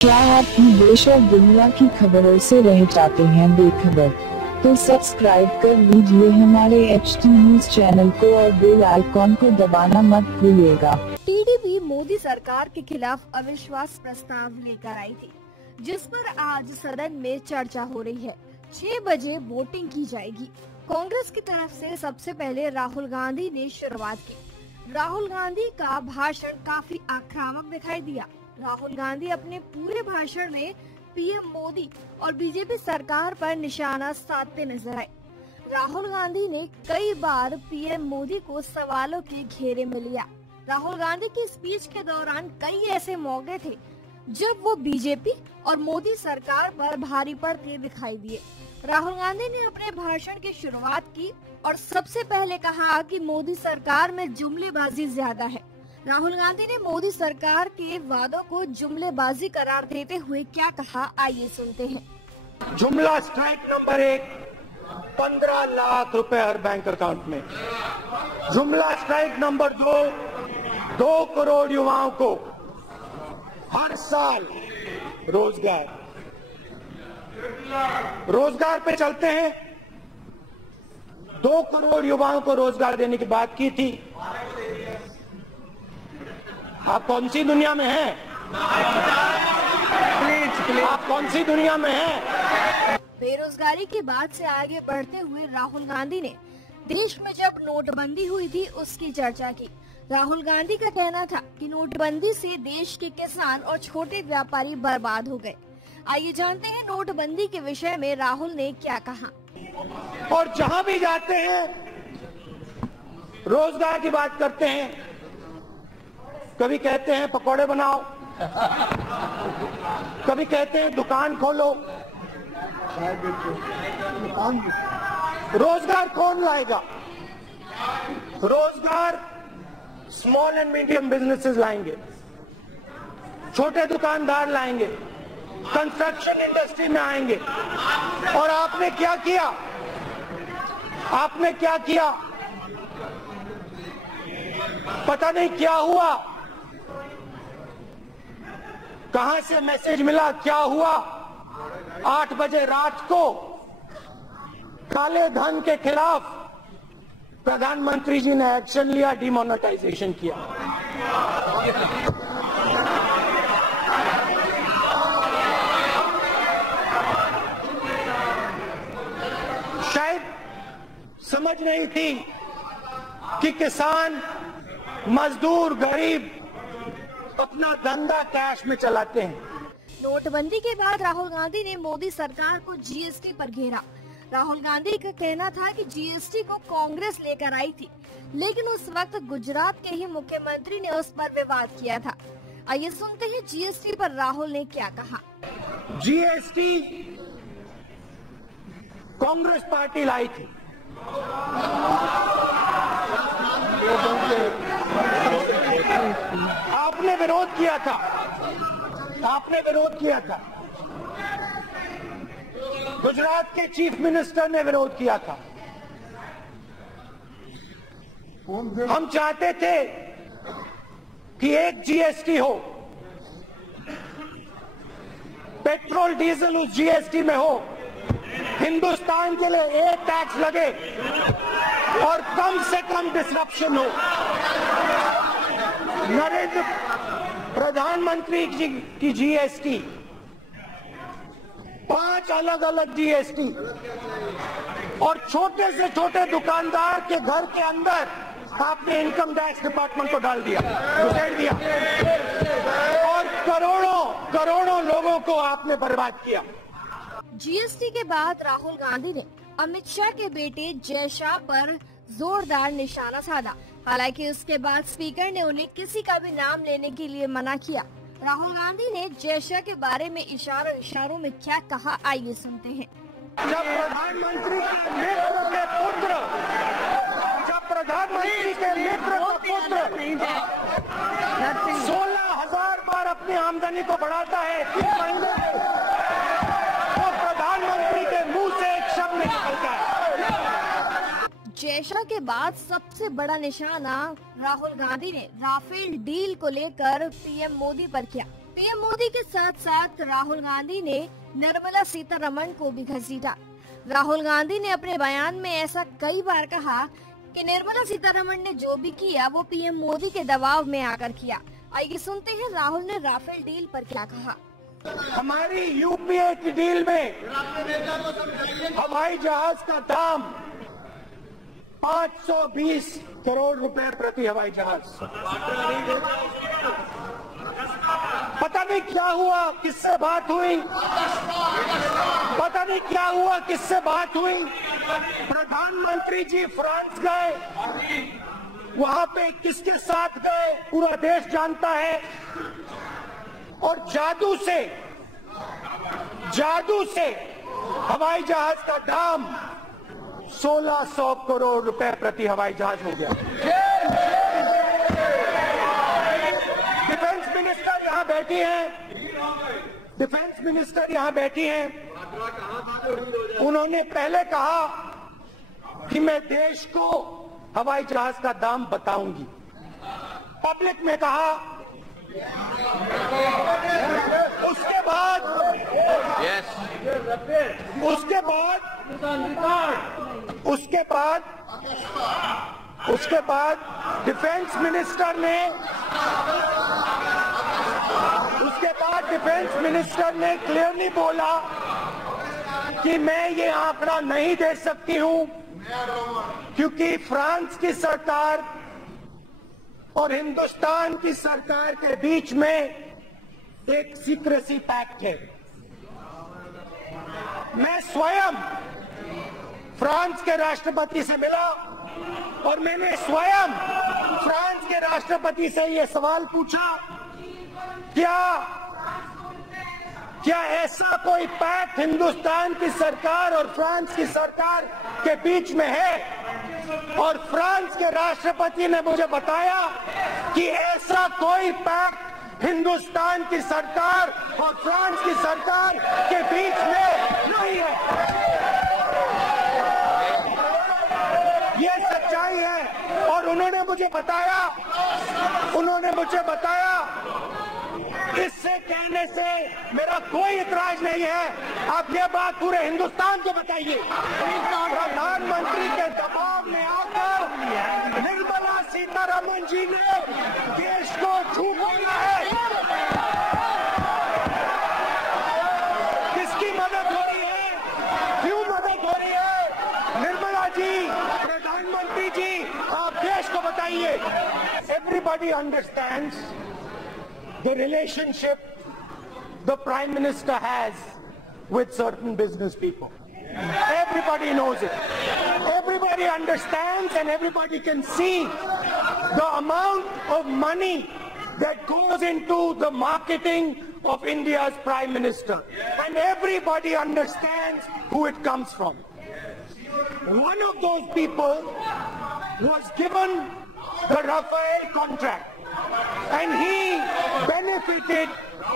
क्या आप भी देश और दुनिया की खबरों से रह जाते हैं बेखबर? तो सब्सक्राइब कर लीजिए हमारे HT न्यूज चैनल को और बेल आइकॉन को दबाना मत भूलिएगा। टीडीपी मोदी सरकार के खिलाफ अविश्वास प्रस्ताव लेकर आई थी, जिस पर आज सदन में चर्चा हो रही है। 6 बजे वोटिंग की जाएगी। कांग्रेस की तरफ से सबसे पहले राहुल गांधी ने शुरुआत की। राहुल गांधी का भाषण काफी आक्रामक दिखाई दिया। राहुल गांधी अपने पूरे भाषण में पीएम मोदी और बीजेपी सरकार पर निशाना साधते नजर आए। राहुल गांधी ने कई बार पीएम मोदी को सवालों के घेरे में लिया। राहुल गांधी की स्पीच के दौरान कई ऐसे मौके थे जब वो बीजेपी और मोदी सरकार पर भारी पड़ते दिखाई दिए। राहुल गांधी ने अपने भाषण की शुरुआत की और सबसे पहले कहा कि मोदी सरकार में जुमलेबाजी ज्यादा है। राहुल गांधी ने मोदी सरकार के वादों को जुमलेबाजी करार देते हुए क्या कहा, आइए सुनते हैं। जुमला स्ट्राइक नंबर 1, 15 लाख रुपए हर बैंक अकाउंट में। जुमला स्ट्राइक नंबर 2 करोड़ युवाओं को हर साल रोजगार पे चलते हैं। 2 करोड़ युवाओं को रोजगार देने की बात की थी। आप कौन सी दुनिया में हैं? प्लीज आप कौन सी दुनिया में हैं? बेरोजगारी की बात से आगे बढ़ते हुए राहुल गांधी ने देश में जब नोटबंदी हुई थी उसकी चर्चा की। राहुल गांधी का कहना था कि नोटबंदी से देश के किसान और छोटे व्यापारी बर्बाद हो गए। आइए जानते हैं नोटबंदी के विषय में राहुल ने क्या कहा। और जहां भी जाते हैं रोजगार की बात करते हैं। कभी कहते हैं पकौड़े बनाओ, कभी कहते हैं दुकान खोलो। रोजगार कौन लाएगा? रोजगार स्मॉल एंड मीडियम बिजनेसेस लाएंगे, छोटे दुकानदार लाएंगे, कंस्ट्रक्शन इंडस्ट्री में आएंगे। और आपने क्या किया? आपने क्या किया? पता नहीं क्या हुआ, कहां से मैसेज मिला, क्या हुआ। 8 बजे रात को काले धन के खिलाफ प्रधानमंत्री जी ने एक्शन लिया, डिमोनेटाइजेशन किया। शायद समझ नहीं थी कि किसान, मजदूर, गरीब अपना धंधा कैश में चलाते हैं। नोटबंदी के बाद राहुल गांधी ने मोदी सरकार को जीएसटी पर घेरा। राहुल गांधी का कहना था कि जीएसटी को कांग्रेस लेकर आई थी, लेकिन उस वक्त गुजरात के ही मुख्यमंत्री ने उस पर विवाद किया था। आइए सुनते हैं जीएसटी पर राहुल ने क्या कहा। जीएसटी कांग्रेस पार्टी लाई थी। आपने विरोध किया था, आपने विरोध किया था। गुजरात के चीफ मिनिस्टर ने विरोध किया था। हम चाहते थे कि एक जीएसटी हो, पेट्रोल डीजल उस जीएसटी में हो, हिंदुस्तान के लिए एक टैक्स लगे और कम से कम डिसरप्शन हो। नरेंद्र प्रधानमंत्री जी की जीएसटी, 5 अलग अलग जीएसटी, और छोटे से छोटे दुकानदार के घर के अंदर आपने इनकम टैक्स डिपार्टमेंट को डाल दिया, घुसेड़ दिया, और करोड़ों लोगों को आपने बर्बाद किया। जीएसटी के बाद राहुल गांधी ने अमित शाह के बेटे जय शाह पर जोरदार निशाना साधा। हालांकि उसके बाद स्पीकर ने उन्हें किसी का भी नाम लेने के लिए मना किया। राहुल गांधी ने जय शाह के बारे में इशारों में क्या कहा, आइए सुनते हैं। जब प्रधानमंत्री के मित्र के पुत्र 16,000 बार अपनी आमदनी को बढ़ाता है 3 महीने में, तो प्रधानमंत्री के मुंह से एक शब्द निकलता है। जय शाह के बाद सबसे बड़ा निशाना राहुल गांधी ने राफेल डील को लेकर पीएम मोदी पर किया। पीएम मोदी के साथ साथ राहुल गांधी ने निर्मला सीतारमण को भी घसीटा। राहुल गांधी ने अपने बयान में ऐसा कई बार कहा कि निर्मला सीतारमण ने जो भी किया वो पीएम मोदी के दबाव में आकर किया। आइए सुनते हैं राहुल ने राफेल डील पर क्या कहा। हमारी यूपीए की डील में हवाई जहाज का दाम 520 करोड़ रुपए प्रति हवाई जहाज। पता नहीं क्या हुआ, किससे बात हुई, पता नहीं क्या हुआ, किससे बात हुई। प्रधानमंत्री जी फ्रांस गए, वहां पे किसके साथ गए पूरा देश जानता है। और जादू से हवाई जहाज का दाम 1600 करोड़ रुपए प्रति हवाई जहाज हो गया। डिफेंस मिनिस्टर यहाँ बैठी हैं, डिफेंस मिनिस्टर यहाँ बैठी हैं। उन्होंने पहले कहा कि मैं देश को हवाई जहाज का दाम बताऊंगी, पब्लिक में कहा। उसके बाद डिफेंस मिनिस्टर ने क्लियरली बोला कि मैं ये आंकड़ा नहीं दे सकती हूं क्योंकि फ्रांस की सरकार और हिंदुस्तान की सरकार के बीच में एक सीक्रेसी पैक्ट है। मैं स्वयं फ्रांस के राष्ट्रपति से मिला और मैंने स्वयं फ्रांस के राष्ट्रपति से ये सवाल पूछा, क्या ऐसा कोई पैक्ट हिंदुस्तान की सरकार और फ्रांस की सरकार के बीच में है। और फ्रांस के राष्ट्रपति ने मुझे बताया कि ऐसा कोई पैक्ट हिंदुस्तान की सरकार और फ्रांस की सरकार के बीच में नहीं है। ये सच्चाई है। और उन्होंने मुझे बताया इससे कहने से मेरा कोई इतराज नहीं है। आप ये बात पूरे हिंदुस्तान को बताइए। प्रधानमंत्री के दबाव में आकर निर्मला सीतारमण जी ने देश को झूठ बोला है। किसकी मदद हो रही है, क्यों मदद हो रही है? निर्मला जी, प्रधानमंत्री जी, आप देश को बताइए। Everybody understands the relationship the Prime Minister has with certain business people. Everybody knows it. Everybody understands and everybody can see the amount of money that goes into the marketing of India's Prime Minister. And everybody understands who it comes from. One of those people was given the Rafael contract. And he benefited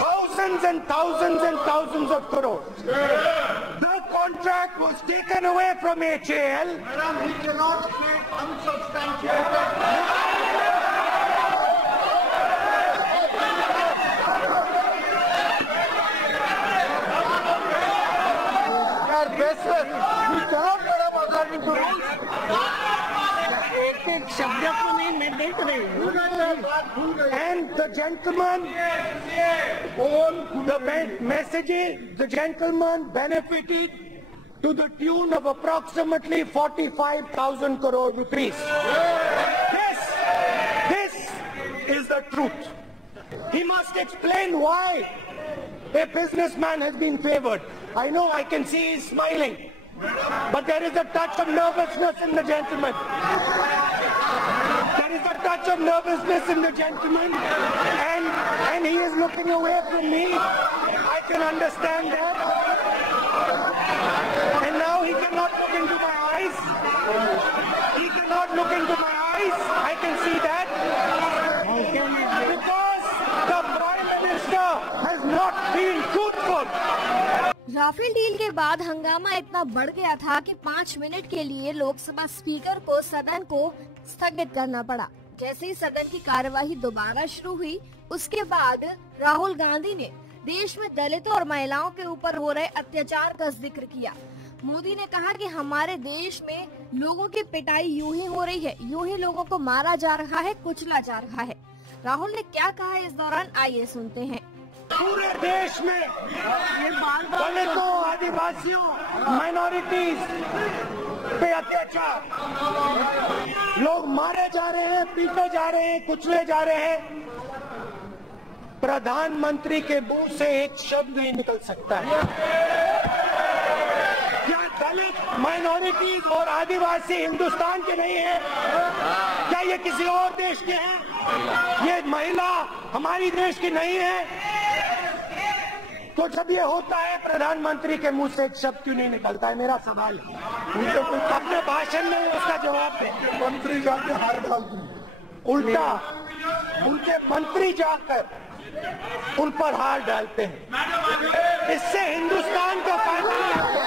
thousands and thousands and thousands of crores. The contract was taken away from HAL. Madam, he cannot state unsubstantiated. And the gentleman, the gentleman benefited to the tune of approximately 45,000 crore rupees. This is the truth. He must explain why a businessman has been favored. I know, I can see he's smiling, but there is a touch of nervousness in the gentleman. There is a touch of nervousness in the gentleman, and he is looking away from me. I can understand that. And now he cannot look into my eyes. He cannot look into my eyes. I can see that. Because the Prime Minister has not been truthful. Rafale deal के बाद हंगामा इतना बढ़ गया था कि 5 minute के लिए लोकसभा स्पीकर को सदन को स्थगित करना पड़ा। जैसे ही सदन की कार्यवाही दोबारा शुरू हुई, उसके बाद राहुल गांधी ने देश में दलितों और महिलाओं के ऊपर हो रहे अत्याचार का जिक्र किया। मोदी ने कहा कि हमारे देश में लोगों की पिटाई यूं ही हो रही है, यूं ही लोगों को मारा जा रहा है, कुचला जा रहा है। राहुल ने क्या कहा इस दौरान, आइए सुनते हैं। पूरे देश में दलितों, आदिवासियों, माइनॉरिटीज पे अत्याचार, लोग मारे जा रहे हैं, पीटे जा रहे हैं, कुचले जा रहे हैं। प्रधानमंत्री के मुंह से एक शब्द नहीं निकल सकता है। क्या दलित, माइनॉरिटीज और आदिवासी हिंदुस्तान के नहीं है? क्या ये किसी और देश के हैं? ये महिला हमारी देश की नहीं है? तो जब ये होता है प्रधानमंत्री के मुंह से एक शब्द क्यों नहीं निकलता है, मेरा सवाल है। अपने भाषण में उसका जवाब दे। मंत्री जाके हार डालते, उल्टा उनके मंत्री जाकर उन पर हार डालते हैं। इससे हिंदुस्तान का फायदा नहीं होता।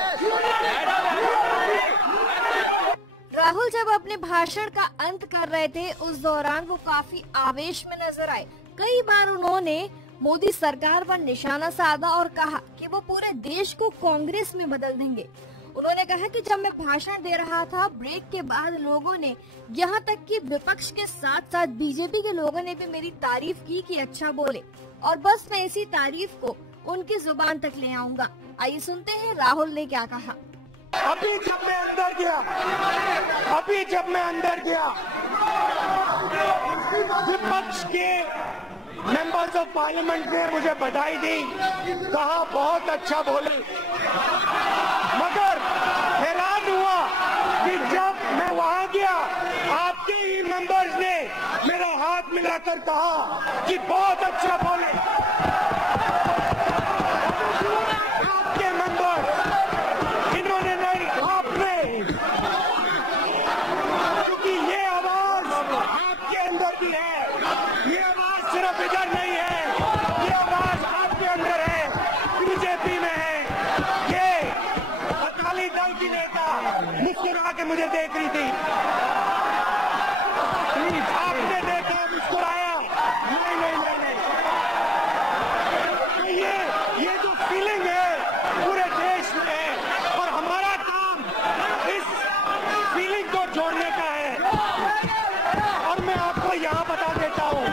राहुल जब अपने भाषण का अंत कर रहे थे उस दौरान वो काफी आवेश में नजर आए। कई बार उन्होंने मोदी सरकार पर निशाना साधा और कहा कि वो पूरे देश को कांग्रेस में बदल देंगे। उन्होंने कहा कि जब मैं भाषण दे रहा था, ब्रेक के बाद लोगों ने, यहाँ तक कि विपक्ष के साथ साथ बीजेपी के लोगों ने भी मेरी तारीफ की कि अच्छा बोले, और बस मैं इसी तारीफ को उनकी जुबान तक ले आऊंगा। आइए सुनते हैं राहुल ने क्या कहा। अभी जब मैं अंदर गया, विपक्ष के मेंबर्स ऑफ पार्लियामेंट ने मुझे बधाई दी, कहा बहुत अच्छा बोले, मगर हैरान हुआ कि जब मैं वहां गया आपके ही मेंबर्स ने मेरा हाथ मिलाकर कहा कि बहुत अच्छा बोले। आपके मेंबर्स, इन्होंने नहीं, आपने, क्योंकि ये आवाज आपके अंदर की है। ये आवाज सिर्फ इधर नहीं है, ये आवाज आपके अंदर है, बीजेपी में है। ये अकाली दल की नेता मुस्कुरा के मुझे देख रही थी, आपने देखा, मुस्कुराया, नहीं नहीं नहीं, नहीं। तो ये जो फीलिंग है पूरे देश में है, और हमारा काम इस फीलिंग को जोड़ने का है। और मैं आपको यहाँ बता देता हूँ,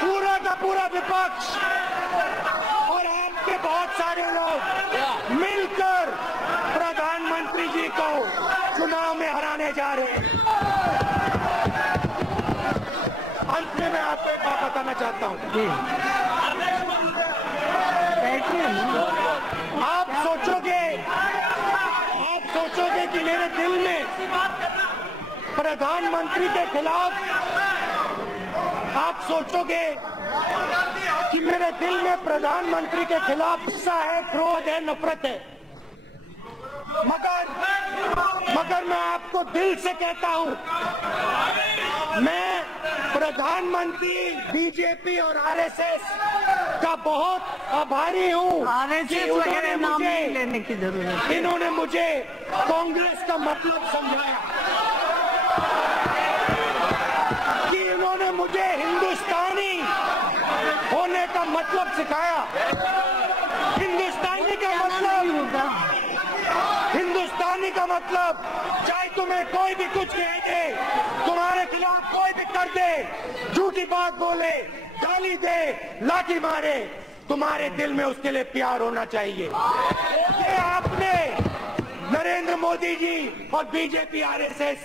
पूरा का पूरा विपक्ष और आपके बहुत सारे लोग मिलकर प्रधानमंत्री जी को चुनाव में हराने जा रहे हैं। अंत में मैं आपको एक बात बताना चाहता हूँ। आप सोचोगे कि मेरे दिल में प्रधानमंत्री के खिलाफ, आप सोचोगे कि मेरे दिल में प्रधानमंत्री के खिलाफ गुस्सा है, क्रोध है, नफरत है, मगर मैं आपको दिल से कहता हूं, मैं प्रधानमंत्री, बीजेपी और आरएसएस का बहुत आभारी हूं कि इन्होंने मुझे कांग्रेस का मतलब समझाया, कि इन्होंने मुझे हिंदुस्तानी होने का मतलब सिखाया। हिंदुस्तानी का मतलब चाहे तुम्हें कोई भी कुछ कह दे, तुम्हारे खिलाफ कोई भी कर दे, झूठी बात बोले, गाली दे, लाठी मारे, तुम्हारे दिल में उसके लिए प्यार होना चाहिए। ये आपने, नरेंद्र मोदी जी और बीजेपी, आरएसएस,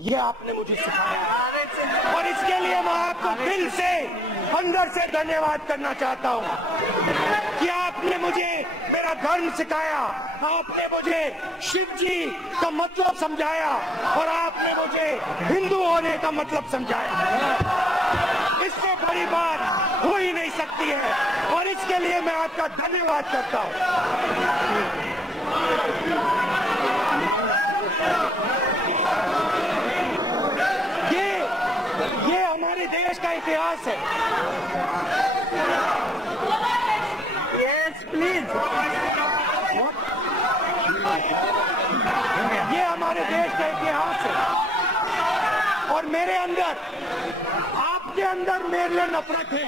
ये आपने मुझे सिखाया, और इसके लिए मैं आपको दिल से, अंदर से धन्यवाद करना चाहता हूँ कि आपने मुझे मेरा धर्म सिखाया, आपने मुझे शिव जी का मतलब समझाया, और आपने मुझे हिंदू होने का मतलब समझाया। इससे बड़ी बात हो ही नहीं सकती है, और इसके लिए मैं आपका धन्यवाद करता हूँ। ये हमारे देश का इतिहास है। Yes please. ये हमारे देश का इतिहास है, और मेरे अंदर आप आपके अंदर मेरे लिए नफरत है,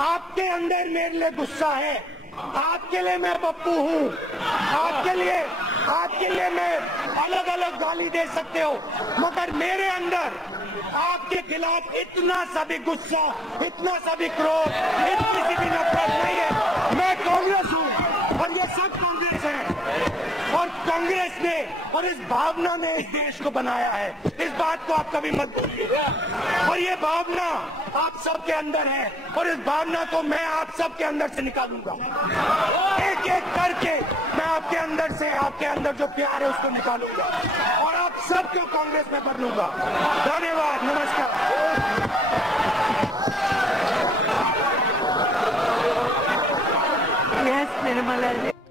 आपके अंदर मेरे लिए गुस्सा है, आपके लिए मैं पप्पू हूँ, आपके लिए मैं अलग अलग गाली दे सकते हो, मगर मेरे अंदर आपके खिलाफ इतना सा भी गुस्सा, इतना सा भी क्रोध, इतनी सी भी नफरत नहीं है। मैं कांग्रेस हूँ और ये सब कांग्रेस है, और कांग्रेस ने और इस भावना ने इस देश को बनाया है। इस बात को आप कभी मत भूलिए, और ये भावना आप सबके अंदर है, और इस भावना को मैं आप सबके अंदर से निकालूंगा। एक एक करके मैं आपके अंदर जो प्यार है उसको निकालूंगा, और आप सबको कांग्रेस में भर लूंगा। धन्यवाद, नमस्कार।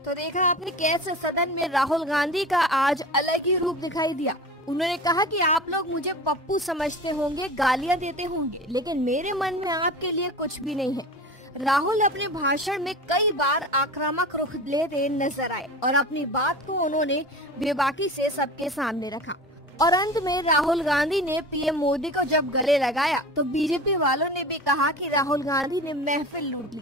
तो देखा आपने कैसे सदन में राहुल गांधी का आज अलग ही रूप दिखाई दिया। उन्होंने कहा कि आप लोग मुझे पप्पू समझते होंगे, गालियां देते होंगे, लेकिन मेरे मन में आपके लिए कुछ भी नहीं है। राहुल अपने भाषण में कई बार आक्रामक रुख लेते नजर आए और अपनी बात को उन्होंने बेबाकी से सबके सामने रखा। और अंत में राहुल गांधी ने पीएम मोदी को जब गले लगाया तो बीजेपी वालों ने भी कहा कि राहुल गांधी ने महफिल लूट ली।